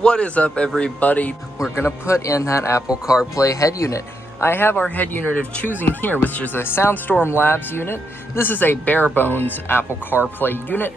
What is up, everybody? We're gonna put in that Apple CarPlay head unit. I have our head unit of choosing here, which is a Soundstorm Labs unit. This is a bare bones Apple CarPlay unit,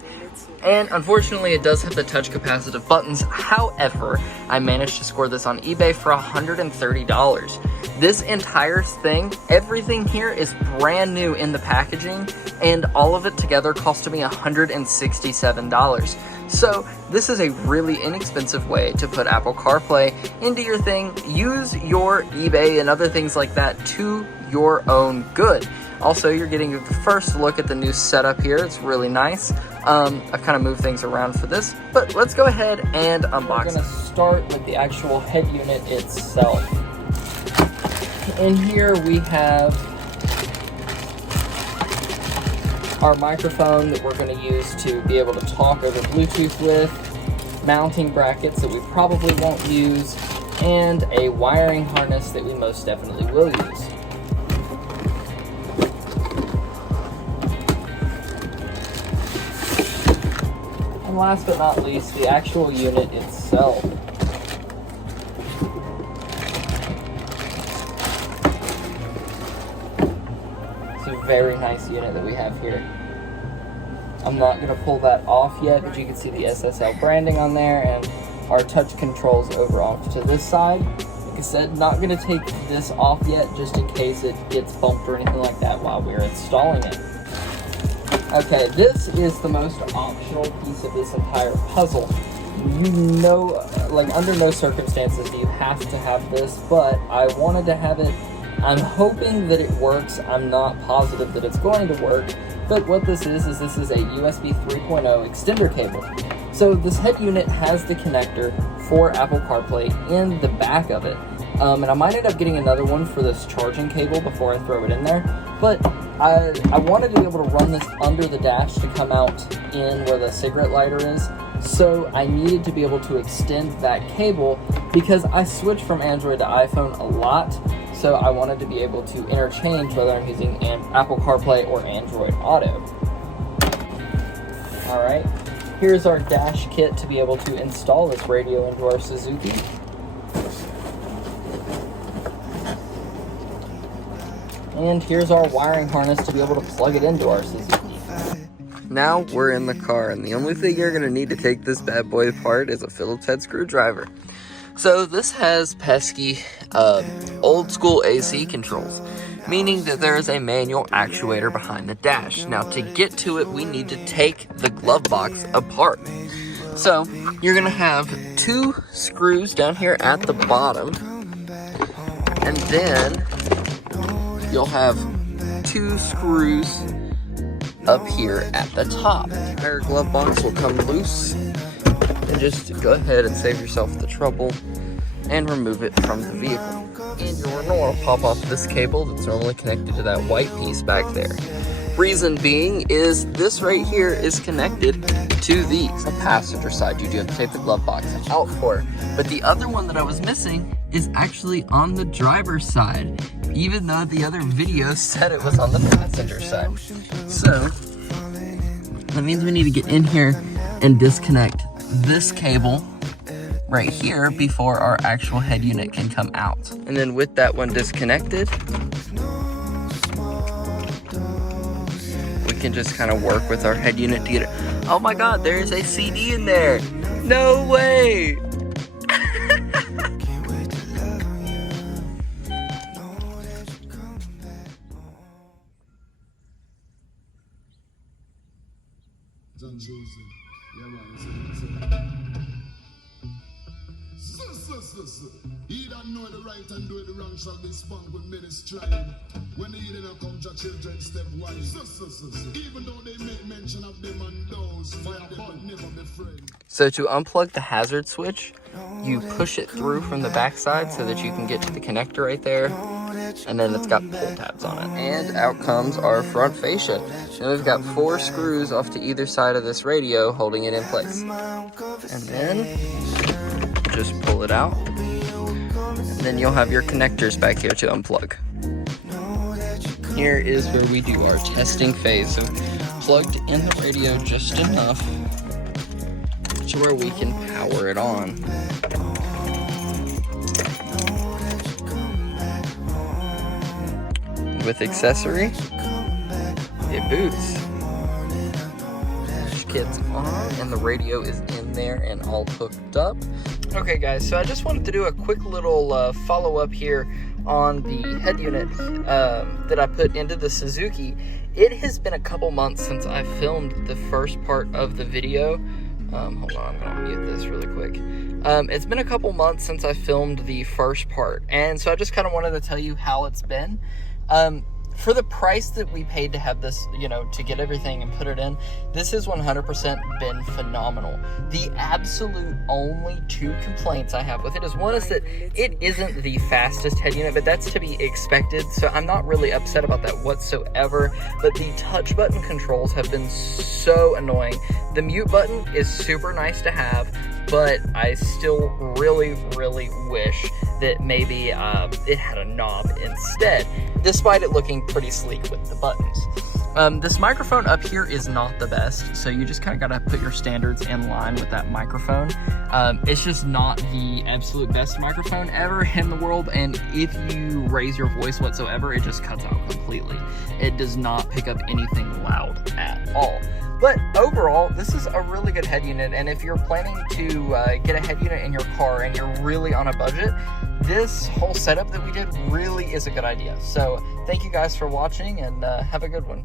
and unfortunately it does have the touch capacitive buttons. However, I managed to score this on eBay for $130. This entire thing, everything here is brand new in the packaging, and all of it together cost me $167. So this is a really inexpensive way to put Apple CarPlay into your thing. Use your eBay and other things like that to your own good. Also, you're getting the first look at the new setup here. It's really nice. I've kind of moved things around for this, but let's go ahead and unbox it. We're gonna start with the actual head unit itself. In here we have our microphone that we're going to use to be able to talk over Bluetooth with, mounting brackets that we probably won't use, and a wiring harness that we most definitely will use. And last but not least, the actual unit itself. Very nice unit that we have here. I'm not going to pull that off yet, but you can see the SSL branding on there and our touch controls over off to this side. Like I said, not going to take this off yet just in case it gets bumped or anything like that while we're installing it. Okay, this is the most optional piece of this entire puzzle. You know, like, under no circumstances do you have to have this, but I wanted to have it. I'm hoping that it works. I'm not positive that it's going to work, but what this is this is a USB 3.0 extender cable. So this head unit has the connector for Apple CarPlay in the back of it. And I might end up getting another one for this charging cable before I throw it in there, but I wanted to be able to run this under the dash to come out in where the cigarette lighter is. So I needed to be able to extend that cable because I switch from Android to iPhone a lot. So I wanted to be able to interchange whether I'm using Apple CarPlay or Android Auto. Alright, here's our dash kit to be able to install this radio into our Suzuki. And here's our wiring harness to be able to plug it into our Suzuki. Now we're in the car, and the only thing you're going to need to take this bad boy apart is a Phillips head screwdriver. So this has pesky old school AC controls, meaning that there is a manual actuator behind the dash. Now to get to it, we need to take the glove box apart. So you're gonna have two screws down here at the bottom, and then you'll have two screws up here at the top. The entire glove box will come loose. And just go ahead and save yourself the trouble and remove it from the vehicle. And you're going to pop off this cable that's normally connected to that white piece back there. Reason being is this right here is connected to the passenger side. You do have to take the glove box out for it. But the other one that I was missing is actually on the driver's side, even though the other video said it was on the passenger side. So that means we need to get in here and disconnect this cable right here before our actual head unit can come out. And then with that one disconnected, we can just kind of work with our head unit to get it. Oh my god, there's a CD in there! No way! He that know the right and do the wrong shall be spun with many strive. When the heathen come to children step wise. Even though they make mention of them and those, fire but never be friend. So to unplug the hazard switch, you push it through from the backside so that you can get to the connector right there. And then it's got pull tabs on it. And out comes our front fascia. And we've got 4 screws off to either side of this radio holding it in place. And then just pull it out. And then you'll have your connectors back here to unplug. Here is where we do our testing phase. So plugged in the radio just enough to where we can power it on. with accessory. It boots. Kit's on, and the radio is in there and all hooked up. Okay guys, so I just wanted to do a quick little follow-up here on the head unit that I put into the Suzuki. It has been a couple months since I filmed the first part of the video. Hold on, I'm gonna mute this really quick. It's been a couple months since I filmed the first part, and so I just kind of wanted to tell you how it's been. For the price that we paid to have this, you know, to get everything and put it in, this has 100% been phenomenal. The absolute only two complaints I have with it is, one is that it isn't the fastest head unit, but that's to be expected, so I'm not really upset about that whatsoever. But the touch button controls have been so annoying. The mute button is super nice to have, but I still really wish that maybe it had a knob instead, despite it looking pretty sleek with the buttons. This microphone up here is not the best, so you just kind of gotta put your standards in line with that microphone. It's just not the absolute best microphone ever in the world, and if you raise your voice whatsoever, it just cuts out completely. It does not pick up anything loud at all. But overall, this is a really good head unit, and if you're planning to get a head unit in your car and you're really on a budget, this whole setup that we did really is a good idea. So thank you guys for watching, and have a good one.